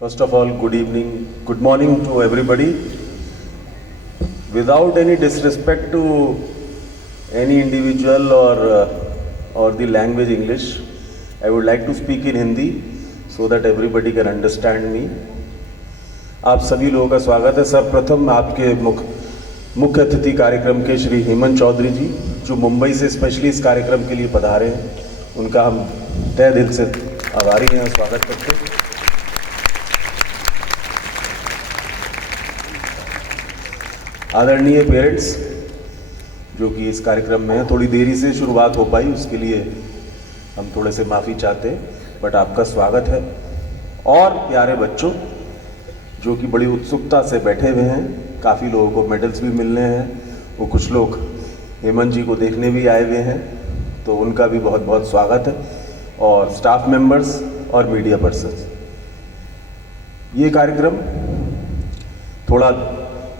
First of all, good evening, good morning to everybody. Without any disrespect to any individual or the language English, I would like to speak in Hindi so that everybody can understand me. आप सभी लोगों का स्वागत है। सर्वप्रथम आपके मुख्य अतिथि कार्यक्रम के श्री हेमंत चौधरी जी, जो मुंबई से स्पेशली इस कार्यक्रम के लिए पधारे हैं, उनका हम तहे दिल से आभारी हैं, स्वागत करते हैं। आदरणीय पेरेंट्स जो कि इस कार्यक्रम में हैं, थोड़ी देरी से शुरुआत हो पाई, उसके लिए हम थोड़े से माफ़ी चाहते हैं, बट आपका स्वागत है। और प्यारे बच्चों जो कि बड़ी उत्सुकता से बैठे हुए हैं, काफ़ी लोगों को मेडल्स भी मिलने हैं, वो कुछ लोग हेमंत जी को देखने भी आए हुए हैं, तो उनका भी बहुत बहुत स्वागत है। और स्टाफ मेंबर्स और मीडिया पर्सन्स, ये कार्यक्रम थोड़ा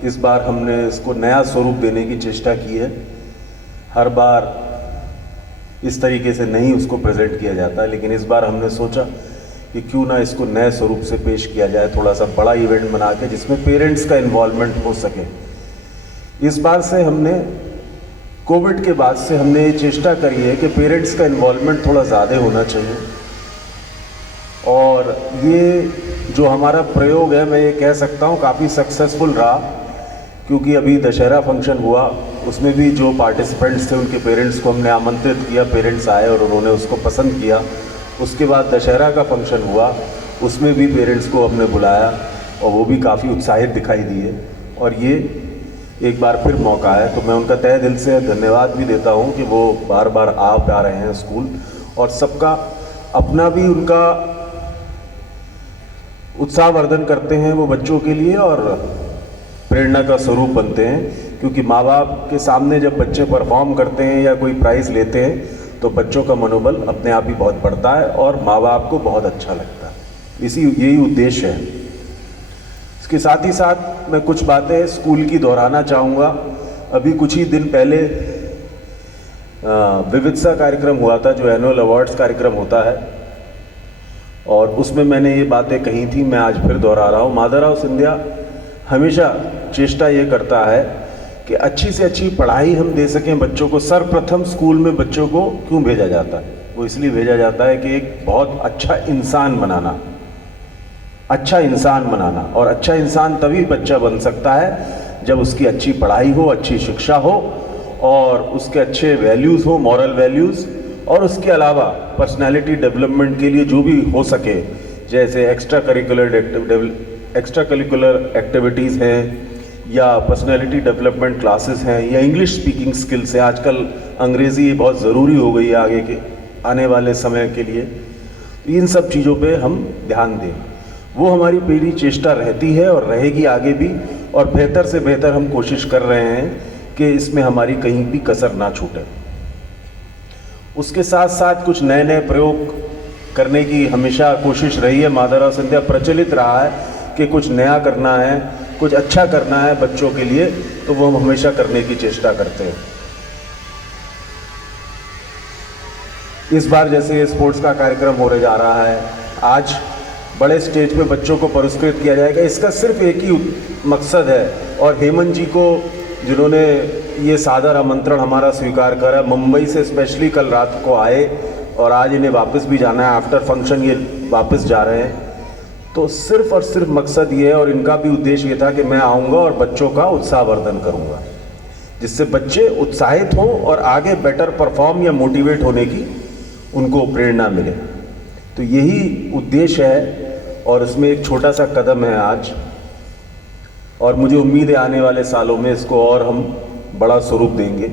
इस बार हमने इसको नया स्वरूप देने की चेष्टा की है। हर बार इस तरीके से नहीं उसको प्रेजेंट किया जाता, लेकिन इस बार हमने सोचा कि क्यों ना इसको नए स्वरूप से पेश किया जाए, थोड़ा सा बड़ा इवेंट बना के जिसमें पेरेंट्स का इन्वॉल्वमेंट हो सके। इस बार से हमने कोविड के बाद से हमने ये चेष्टा करी है कि पेरेंट्स का इन्वॉल्वमेंट थोड़ा ज़्यादा होना चाहिए। और ये जो हमारा प्रयोग है, मैं ये कह सकता हूँ काफ़ी सक्सेसफुल रहा, क्योंकि अभी दशहरा फंक्शन हुआ, उसमें भी जो पार्टिसिपेंट्स थे उनके पेरेंट्स को हमने आमंत्रित किया, पेरेंट्स आए और उन्होंने उसको पसंद किया। उसके बाद दशहरा का फंक्शन हुआ, उसमें भी पेरेंट्स को हमने बुलाया और वो भी काफ़ी उत्साहित दिखाई दिए। और ये एक बार फिर मौका है, तो मैं उनका तहे दिल से धन्यवाद भी देता हूँ कि वो बार बार आ पा रहे हैं स्कूल, और सबका अपना भी उनका उत्साहवर्धन करते हैं वो बच्चों के लिए और प्रेरणा का स्वरूप बनते हैं। क्योंकि माँ बाप के सामने जब बच्चे परफॉर्म करते हैं या कोई प्राइज़ लेते हैं तो बच्चों का मनोबल अपने आप ही बहुत बढ़ता है और माँ बाप को बहुत अच्छा लगता है। यही उद्देश्य है। इसके साथ ही साथ मैं कुछ बातें स्कूल की दोहराना चाहूँगा। अभी कुछ ही दिन पहले विविधता कार्यक्रम हुआ था, जो एनुअल अवार्ड्स कार्यक्रम होता है, और उसमें मैंने ये बातें कही थी, मैं आज फिर दोहरा रहा हूँ। माधवराव सिंधिया हमेशा चेष्टा ये करता है कि अच्छी से अच्छी पढ़ाई हम दे सकें बच्चों को। सर्वप्रथम स्कूल में बच्चों को क्यों भेजा जाता है? वो इसलिए भेजा जाता है कि एक बहुत अच्छा इंसान बनाना, अच्छा इंसान बनाना। और अच्छा इंसान तभी बच्चा बन सकता है जब उसकी अच्छी पढ़ाई हो, अच्छी शिक्षा हो और उसके अच्छे वैल्यूज़ हो, मॉरल वैल्यूज़, और उसके अलावा पर्सनैलिटी डेवलपमेंट के लिए जो भी हो सके, जैसे एक्स्ट्रा करिकुलर एक्टिविटीज़ हैं या पर्सनैलिटी डेवलपमेंट क्लासेस हैं या इंग्लिश स्पीकिंग स्किल्स हैं। आजकल अंग्रेज़ी बहुत ज़रूरी हो गई है आगे के आने वाले समय के लिए। तो इन सब चीज़ों पे हम ध्यान दें, वो हमारी पूरी चेष्टा रहती है और रहेगी आगे भी। और बेहतर से बेहतर हम कोशिश कर रहे हैं कि इसमें हमारी कहीं भी कसर ना छूटे। उसके साथ साथ कुछ नए नए प्रयोग करने की हमेशा कोशिश रही है। माधवराव सिंधिया प्रचलित रहा है कि कुछ नया करना है, कुछ अच्छा करना है बच्चों के लिए, तो वो हम हमेशा करने की चेष्टा करते हैं। इस बार जैसे स्पोर्ट्स का कार्यक्रम होने जा रहा है, आज बड़े स्टेज पे बच्चों को पुरस्कृत किया जाएगा। इसका सिर्फ एक ही मकसद है, और हेमंत जी को जिन्होंने ये सादर आमंत्रण हमारा स्वीकार करा, मुंबई से स्पेशली कल रात को आए और आज इन्हें वापस भी जाना है, आफ्टर फंक्शन ये वापस जा रहे हैं। तो सिर्फ और सिर्फ मकसद ये है, और इनका भी उद्देश्य ये था कि मैं आऊँगा और बच्चों का उत्साहवर्धन करूँगा, जिससे बच्चे उत्साहित हों और आगे बेटर परफॉर्म या मोटिवेट होने की उनको प्रेरणा मिले। तो यही उद्देश्य है और इसमें एक छोटा सा कदम है आज, और मुझे उम्मीद है आने वाले सालों में इसको और हम बड़ा स्वरूप देंगे।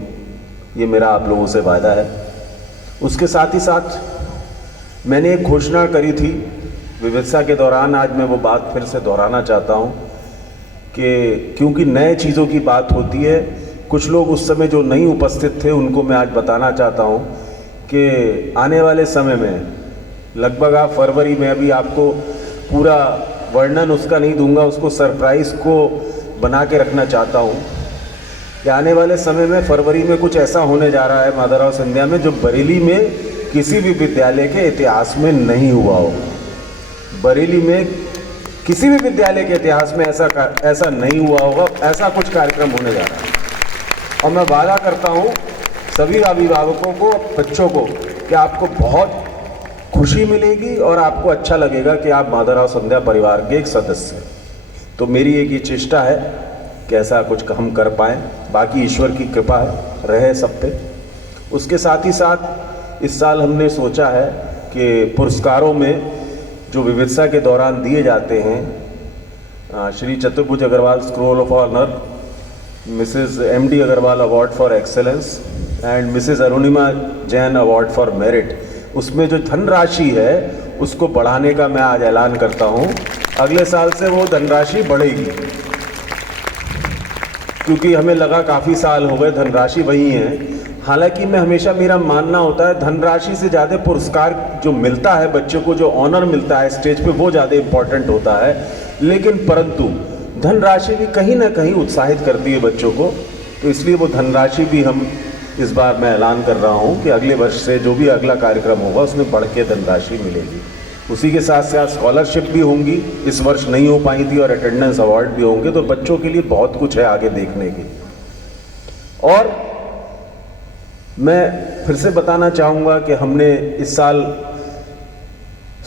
ये मेरा आप लोगों से वादा है। उसके साथ ही साथ मैंने एक घोषणा करी थी विविधता के दौरान, आज मैं वो बात फिर से दोहराना चाहता हूँ कि क्योंकि नए चीज़ों की बात होती है, कुछ लोग उस समय जो नहीं उपस्थित थे उनको मैं आज बताना चाहता हूँ कि आने वाले समय में लगभग आप फरवरी में, अभी आपको पूरा वर्णन उसका नहीं दूंगा, उसको सरप्राइज़ को बना के रखना चाहता हूँ कि आने वाले समय में फरवरी में कुछ ऐसा होने जा रहा है माधवराव सिंधिया में जो बरेली में किसी भी विद्यालय के इतिहास में नहीं हुआ हो। बरेली में किसी भी विद्यालय के इतिहास में ऐसा नहीं हुआ होगा, ऐसा कुछ कार्यक्रम होने जा रहा है। और मैं वादा करता हूँ सभी अभिभावकों को, बच्चों को, कि आपको बहुत खुशी मिलेगी और आपको अच्छा लगेगा कि आप माधवराव सिंधिया परिवार के एक सदस्य हैं। तो मेरी एक ये चेष्टा है कि ऐसा कुछ हम कर पाएँ। बाकी ईश्वर की कृपा है, रहे सब पे। उसके साथ ही साथ इस साल हमने सोचा है कि पुरस्कारों में जो विविधता के दौरान दिए जाते हैं, Shri Chaturbhuj Agarwal scroll of honour, Mrs MD Agarwal award for excellence and Mrs Arunima Jain award for merit, उसमें जो धनराशि है उसको बढ़ाने का मैं आज ऐलान करता हूँ। अगले साल से वो धनराशि बढ़ेगी, क्योंकि हमें लगा काफ़ी साल हो गए धनराशि वही है। हालांकि मैं हमेशा, मेरा मानना होता है धनराशि से ज़्यादा पुरस्कार जो मिलता है बच्चों को, जो ऑनर मिलता है स्टेज पे, वो ज़्यादा इम्पोर्टेंट होता है। लेकिन परंतु धनराशि भी कहीं ना कहीं उत्साहित करती है बच्चों को, तो इसलिए वो धनराशि भी हम इस बार मैं ऐलान कर रहा हूँ कि अगले वर्ष से जो भी अगला कार्यक्रम होगा उसमें बढ़ के धनराशि मिलेगी। उसी के साथ साथ स्कॉलरशिप भी होंगी, इस वर्ष नहीं हो पाई थी, और अटेंडेंस अवार्ड भी होंगे। तो बच्चों के लिए बहुत कुछ है आगे देखने की। और मैं फिर से बताना चाहूँगा कि हमने इस साल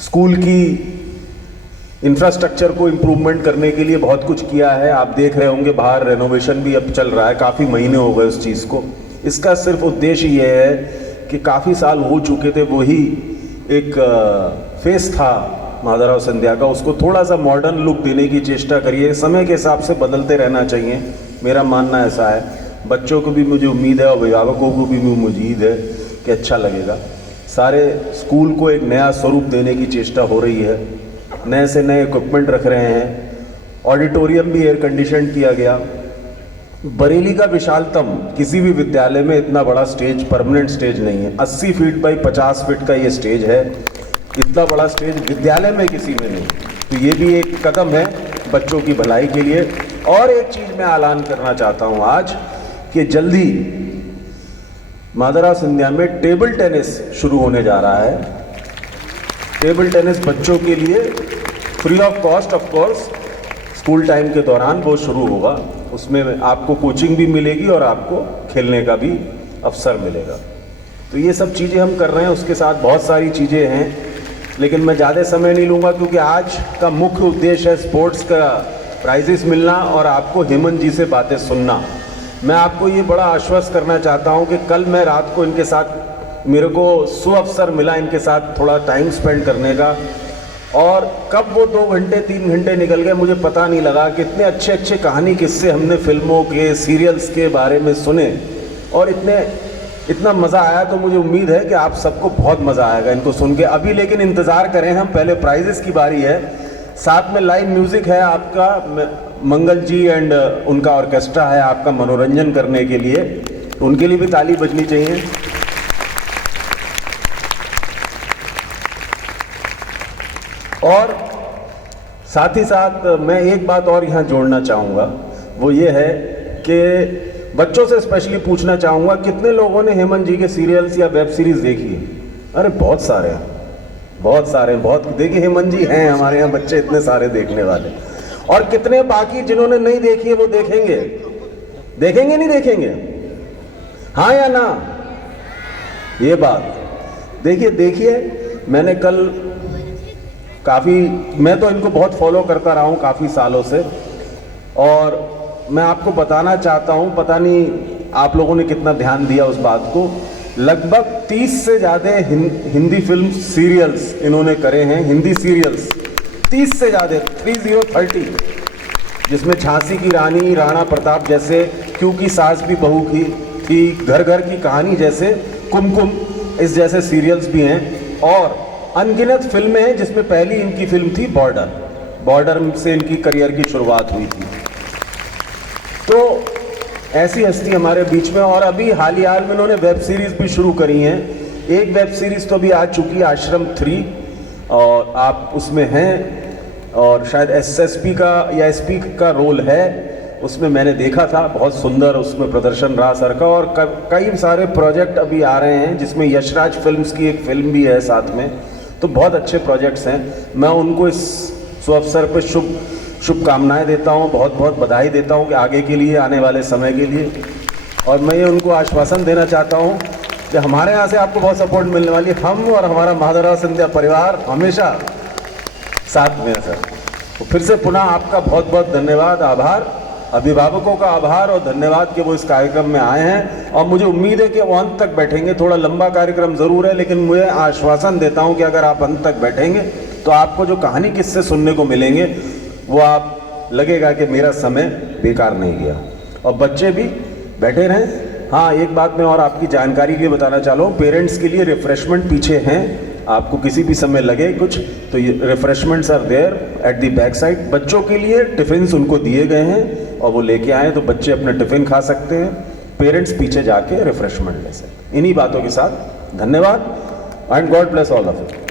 स्कूल की इंफ्रास्ट्रक्चर को इम्प्रूवमेंट करने के लिए बहुत कुछ किया है। आप देख रहे होंगे बाहर रेनोवेशन भी अब चल रहा है, काफ़ी महीने हो गए उस चीज़ को। इसका सिर्फ उद्देश्य ये है कि काफ़ी साल हो चुके थे, वही एक फेस था माधवराव सिंधिया का, उसको थोड़ा सा मॉडर्न लुक देने की चेष्टा करिए। समय के हिसाब से बदलते रहना चाहिए, मेरा मानना ऐसा है। बच्चों को भी मुझे उम्मीद है और अभिभावकों को भी उम्मीद है कि अच्छा लगेगा। सारे स्कूल को एक नया स्वरूप देने की चेष्टा हो रही है, नए से नए इक्विपमेंट रख रहे हैं। ऑडिटोरियम भी एयर कंडीशन किया गया। बरेली का विशालतम किसी भी विद्यालय में इतना बड़ा स्टेज, परमानेंट स्टेज नहीं है। 80 फीट बाई 50 फीट का ये स्टेज है। इतना बड़ा स्टेज विद्यालय में किसी में नहीं। तो ये भी एक कदम है बच्चों की भलाई के लिए। और एक चीज़ मैं ऐलान करना चाहता हूँ आज कि जल्दी माधवराव सिंधिया में टेबल टेनिस शुरू होने जा रहा है। टेबल टेनिस बच्चों के लिए free of cost, of course, school time के दौरान वो शुरू होगा। उसमें आपको कोचिंग भी मिलेगी और आपको खेलने का भी अवसर मिलेगा। तो ये सब चीज़ें हम कर रहे हैं। उसके साथ बहुत सारी चीज़ें हैं, लेकिन मैं ज़्यादा समय नहीं लूँगा, क्योंकि आज का मुख्य उद्देश्य है स्पोर्ट्स का प्राइजेस मिलना और आपको हेमंत जी से बातें सुनना। मैं आपको ये बड़ा आश्वस्त करना चाहता हूँ कि कल मैं रात को इनके साथ, मेरे को सुअवसर मिला इनके साथ थोड़ा टाइम स्पेंड करने का, और कब वो 2 घंटे 3 घंटे निकल गए मुझे पता नहीं लगा। कितने अच्छे अच्छे कहानी किस्से हमने फिल्मों के, सीरियल्स के बारे में सुने, और इतना मज़ा आया। तो मुझे उम्मीद है कि आप सबको बहुत मज़ा आएगा इनको सुन के। अभी लेकिन इंतज़ार करें, हम पहले प्राइजेस की बारी है। साथ में लाइव म्यूज़िक है आपका, मंगल जी एंड उनका ऑर्केस्ट्रा है आपका मनोरंजन करने के लिए, तो उनके लिए भी ताली बजनी चाहिए। और साथ ही साथ मैं एक बात और यहाँ जोड़ना चाहूँगा, वो ये है कि बच्चों से स्पेशली पूछना चाहूँगा, कितने लोगों ने हेमंत जी के सीरियल्स या वेब सीरीज़ देखी है? अरे बहुत सारे हैं, बहुत सारे हैं, बहुत। देखिए हेमंत जी हैं हमारे यहाँ बच्चे इतने सारे देखने वाले। और कितने बाकी जिन्होंने नहीं देखी है वो देखेंगे? देखेंगे नहीं देखेंगे? हाँ या ना? ये बात देखिए मैंने कल मैं तो इनको बहुत फॉलो करता रहा हूँ काफ़ी सालों से, और मैं आपको बताना चाहता हूँ, पता नहीं आप लोगों ने कितना ध्यान दिया उस बात को, लगभग 30 से ज़्यादा हिंदी फिल्म सीरियल्स इन्होंने करे हैं। हिंदी सीरियल्स 30 से ज़्यादा, 30, जिसमें झांसी की रानी, राणा प्रताप जैसे, क्योंकि सास भी बहू की थी, घर घर की कहानी जैसे, कुमकुम, इस जैसे सीरियल्स भी हैं। और अनगिनत फिल्में हैं, जिसमें पहली इनकी फिल्म थी बॉर्डर से इनकी करियर की शुरुआत हुई थी। तो ऐसी हस्ती हमारे बीच में। और अभी हाल ही में इन्होंने वेब सीरीज़ भी शुरू करी हैं। एक वेब सीरीज़ तो अभी आ चुकी है, आश्रम 3, और आप उसमें हैं, और शायद एसएसपी का या एसपी का रोल है उसमें, मैंने देखा था, बहुत सुंदर उसमें प्रदर्शन रहा सर का। और कई सारे प्रोजेक्ट अभी आ रहे हैं, जिसमें यशराज फिल्म्स की एक फिल्म भी है साथ में। तो बहुत अच्छे प्रोजेक्ट्स हैं। मैं उनको इस सो अवसर पर शुभकामनाएं देता हूं, बहुत बहुत बधाई देता हूं कि आगे के लिए, आने वाले समय के लिए। और मैं ये उनको आश्वासन देना चाहता हूं कि हमारे यहाँ से आपको बहुत सपोर्ट मिलने वाली है। हम और हमारा माधवराव सिंधिया परिवार हमेशा साथ में है सर। तो फिर से पुनः आपका बहुत बहुत धन्यवाद, आभार, अभिभावकों का आभार और धन्यवाद कि वो इस कार्यक्रम में आए हैं। और मुझे उम्मीद है कि वो अंत तक बैठेंगे। थोड़ा लंबा कार्यक्रम ज़रूर है, लेकिन मैं आश्वासन देता हूं कि अगर आप अंत तक बैठेंगे तो आपको जो कहानी किस्से सुनने को मिलेंगे वो आप लगेगा कि मेरा समय बेकार नहीं गया। और बच्चे भी बैठे रहें। हाँ, एक बात मैं और आपकी जानकारी के लिए बताना चाह रहा हूँ, पेरेंट्स के लिए रिफ्रेशमेंट पीछे हैं। आपको किसी भी समय लगे कुछ तो ये refreshments are there at the back side. बच्चों के लिए टिफ़िन्स उनको दिए गए हैं और वो लेके आए, तो बच्चे अपने टिफ़िन खा सकते हैं। पेरेंट्स पीछे जाके रिफ्रेशमेंट ले सकते हैं। इन्हीं बातों के साथ धन्यवाद and God bless all of you.